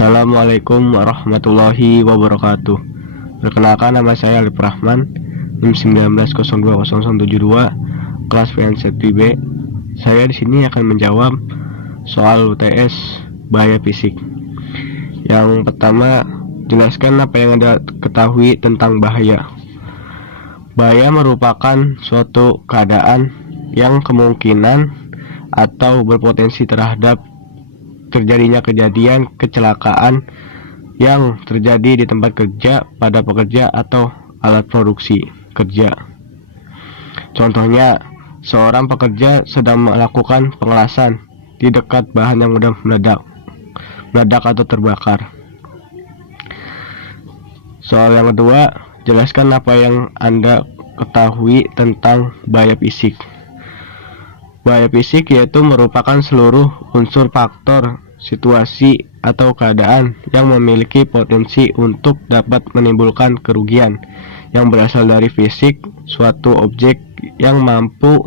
Assalamualaikum warahmatullahi wabarakatuh. Perkenalkan, nama saya Alif Rahman, NIM 19020072, kelas PNZB. Saya di sini akan menjawab soal UTS bahaya fisik. Yang pertama, jelaskan apa yang Anda ketahui tentang bahaya. Bahaya merupakan suatu keadaan yang kemungkinan atau berpotensi terhadap terjadinya kejadian kecelakaan yang terjadi di tempat kerja, pada pekerja atau alat produksi kerja. Contohnya, seorang pekerja sedang melakukan pengelasan di dekat bahan yang mudah meledak atau terbakar. Soal yang kedua, jelaskan apa yang Anda ketahui tentang bahaya fisik. Bahaya fisik yaitu merupakan seluruh unsur, faktor, situasi, atau keadaan yang memiliki potensi untuk dapat menimbulkan kerugian yang berasal dari fisik suatu objek yang mampu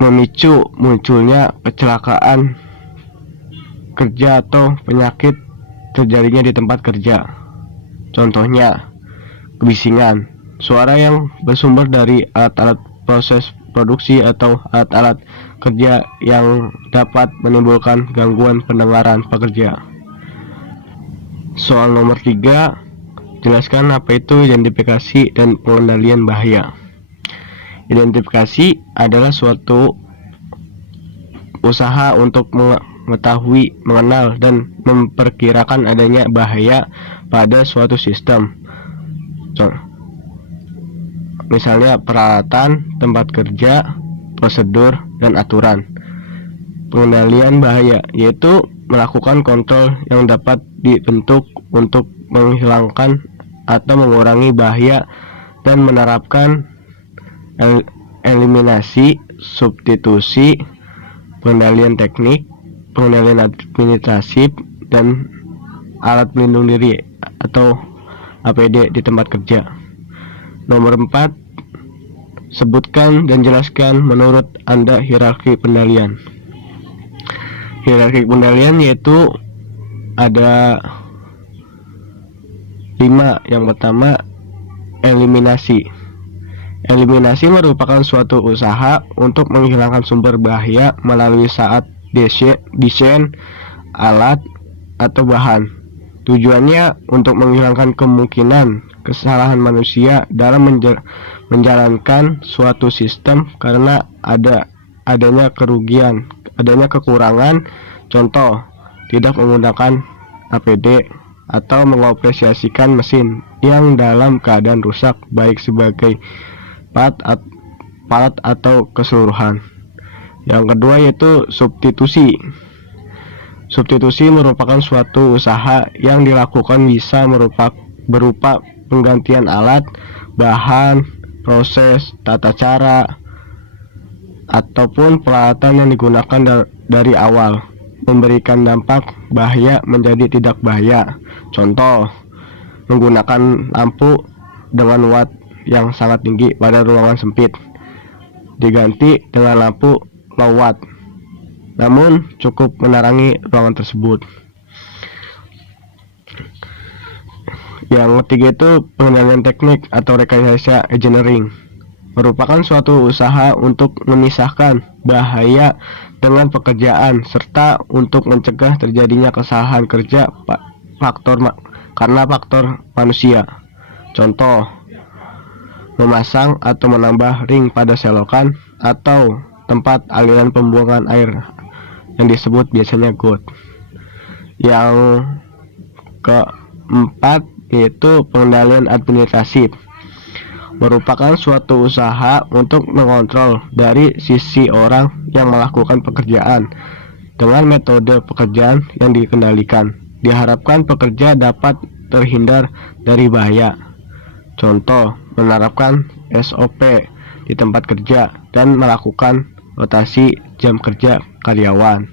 memicu munculnya kecelakaan kerja atau penyakit terjadinya di tempat kerja. Contohnya, kebisingan, suara yang bersumber dari alat-alat proses produksi atau alat-alat kerja yang dapat menimbulkan gangguan pendengaran pekerja. Soal nomor 3, jelaskan apa itu identifikasi dan pengendalian bahaya. Identifikasi adalah suatu usaha untuk mengetahui, mengenal, dan memperkirakan adanya bahaya pada suatu sistem. Misalnya peralatan, tempat kerja, prosedur, dan aturan. Pengendalian bahaya yaitu melakukan kontrol yang dapat dibentuk untuk menghilangkan atau mengurangi bahaya dan menerapkan eliminasi, substitusi, pengendalian teknik, pengendalian administratif, dan alat pelindung diri atau APD di tempat kerja. Nomor 4, sebutkan dan jelaskan menurut Anda hierarki pengendalian. Hierarki pengendalian yaitu ada 5. Yang pertama, eliminasi. Eliminasi merupakan suatu usaha untuk menghilangkan sumber bahaya melalui saat desain alat atau bahan. Tujuannya untuk menghilangkan kemungkinan kesalahan manusia dalam menjalankan suatu sistem karena adanya kerugian, adanya kekurangan. Contoh, tidak menggunakan APD atau mengoperasikan mesin yang dalam keadaan rusak, baik sebagai part atau keseluruhan. Yang kedua yaitu substitusi. Substitusi merupakan suatu usaha yang dilakukan bisa berupa penggantian alat, bahan, proses, tata cara, ataupun peralatan yang digunakan dari awal, memberikan dampak bahaya menjadi tidak bahaya. Contoh, menggunakan lampu dengan watt yang sangat tinggi pada ruangan sempit diganti dengan lampu low watt, namun cukup menerangi ruangan tersebut. Yang ketiga itu pengendalian teknik atau rekayasa engineering, merupakan suatu usaha untuk memisahkan bahaya dengan pekerjaan serta untuk mencegah terjadinya kesalahan kerja karena faktor manusia. Contoh, memasang atau menambah ring pada selokan atau tempat aliran pembuangan air yang disebut biasanya got. Yang keempat yaitu pengendalian administratif, merupakan suatu usaha untuk mengontrol dari sisi orang yang melakukan pekerjaan dengan metode pekerjaan yang dikendalikan. Diharapkan pekerja dapat terhindar dari bahaya. Contoh, menerapkan SOP di tempat kerja dan melakukan rotasi jam kerja karyawan.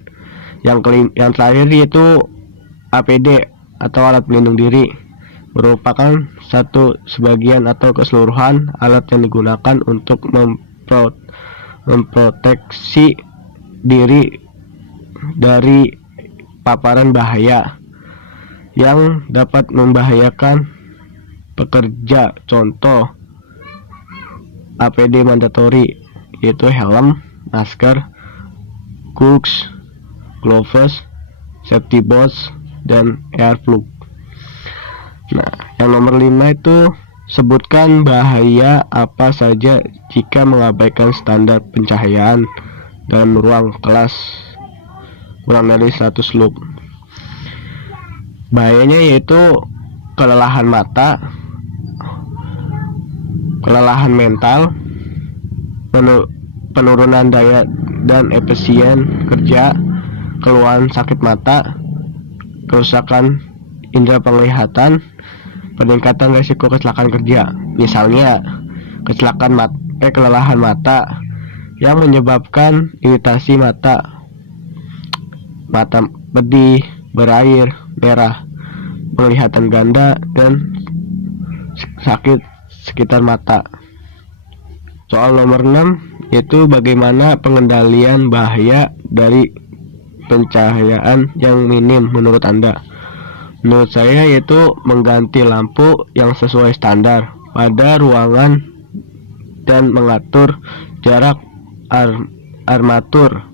Yang terakhir yaitu APD atau alat pelindung diri, merupakan satu sebagian atau keseluruhan alat yang digunakan untuk memproteksi diri dari paparan bahaya yang dapat membahayakan pekerja. Contoh APD mandatori, yaitu helm, masker, gloves, safety boots, dan earplug. Nah, yang nomor 5 itu sebutkan bahaya apa saja jika mengabaikan standar pencahayaan dalam ruang kelas kurang dari 100 lux. Bahayanya yaitu kelelahan mata, kelelahan mental, penurunan daya dan efisien kerja, keluhan sakit mata, kerusakan indera penglihatan, peningkatan risiko kecelakaan kerja. Misalnya kelelahan mata yang menyebabkan iritasi mata pedih, berair, merah, penglihatan ganda, dan sakit sekitar mata. Soal nomor 6 yaitu bagaimana pengendalian bahaya dari pencahayaan yang minim menurut Anda. Menurut saya yaitu mengganti lampu yang sesuai standar pada ruangan dan mengatur jarak armatur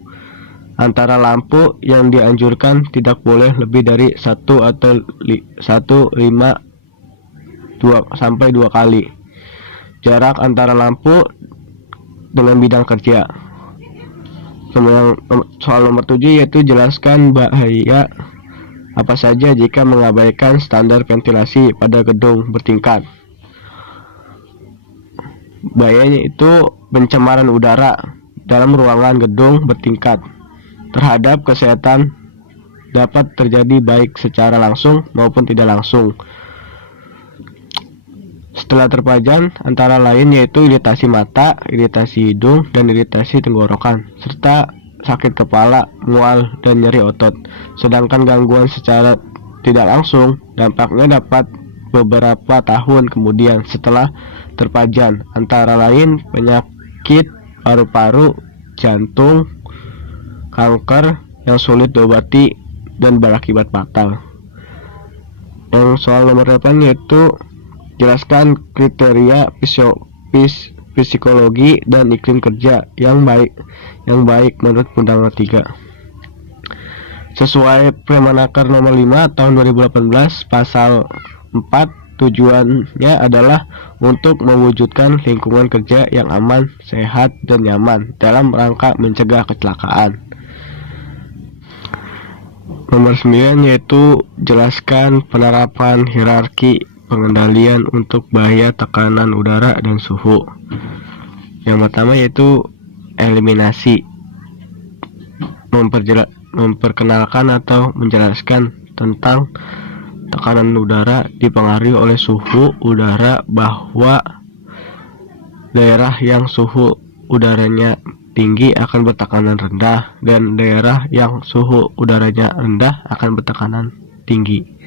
antara lampu yang dianjurkan tidak boleh lebih dari 1 atau 1,5 sampai 2 kali jarak antara lampu dengan bidang kerja. Soal nomor 7 yaitu jelaskan bahaya apa saja jika mengabaikan standar ventilasi pada gedung bertingkat. Bahayanya itu pencemaran udara dalam ruangan gedung bertingkat terhadap kesehatan dapat terjadi baik secara langsung maupun tidak langsung. Setelah terpajan antara lain yaitu iritasi mata, iritasi hidung, dan iritasi tenggorokan, serta sakit kepala, mual, dan nyeri otot. Sedangkan gangguan secara tidak langsung dampaknya dapat beberapa tahun kemudian setelah terpajan, antara lain penyakit paru-paru, jantung, kanker yang sulit diobati, dan berakibat fatal. Yang soal nomor 8 yaitu jelaskan kriteria psikologi dan iklim kerja yang baik menurut Undang-Undang 3. Sesuai Permenaker nomor 5 tahun 2018 pasal 4, tujuannya adalah untuk mewujudkan lingkungan kerja yang aman, sehat, dan nyaman dalam rangka mencegah kecelakaan. Nomor 9 yaitu jelaskan penerapan hierarki pengendalian untuk bahaya tekanan udara dan suhu. Yang pertama yaitu eliminasi, memperkenalkan atau menjelaskan tentang tekanan udara dipengaruhi oleh suhu udara, bahwa daerah yang suhu udaranya tinggi akan bertekanan rendah dan daerah yang suhu udaranya rendah akan bertekanan tinggi.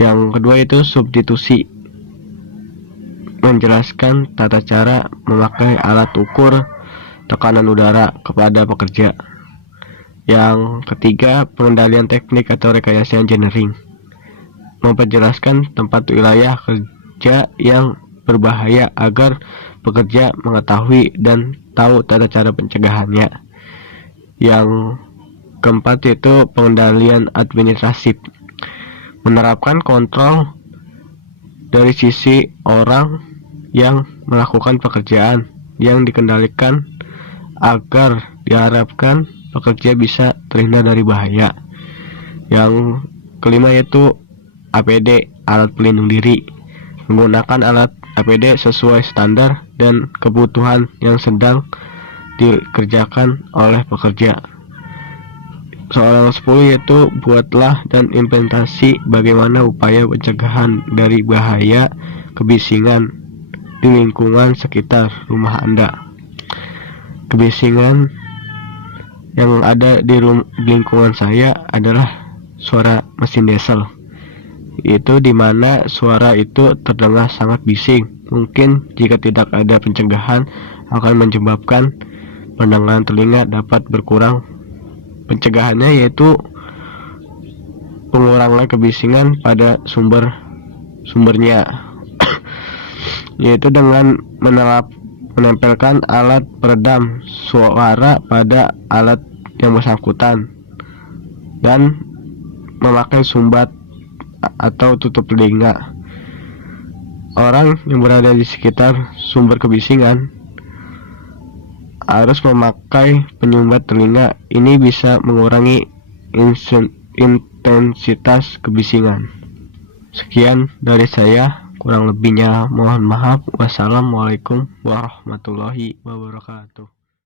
Yang kedua itu substitusi, menjelaskan tata cara memakai alat ukur tekanan udara kepada pekerja. Yang ketiga, pengendalian teknik atau rekayasa engineering, memperjelaskan tempat wilayah kerja yang berbahaya agar pekerja mengetahui dan tahu tata cara pencegahannya. Yang keempat yaitu pengendalian administratif, menerapkan kontrol dari sisi orang yang melakukan pekerjaan yang dikendalikan agar diharapkan pekerja bisa terhindar dari bahaya. Yang kelima yaitu APD, alat pelindung diri, menggunakan alat APD sesuai standar dan kebutuhan yang sedang dikerjakan oleh pekerja. Soal yang 10 yaitu buatlah dan implementasi bagaimana upaya pencegahan dari bahaya kebisingan di lingkungan sekitar rumah Anda. Kebisingan yang ada di lingkungan saya adalah suara mesin diesel. Itu dimana suara itu terdengar sangat bising. Mungkin jika tidak ada pencegahan akan menyebabkan pendengaran telinga dapat berkurang. Pencegahannya yaitu pengurangan kebisingan pada sumbernya, yaitu dengan menempelkan alat peredam suara pada alat yang bersangkutan dan memakai sumbat atau tutup telinga. Orang yang berada di sekitar sumber kebisingan harus memakai penyumbat telinga. Ini bisa mengurangi intensitas kebisingan. Sekian dari saya, kurang lebihnya mohon maaf. Wassalamualaikum warahmatullahi wabarakatuh.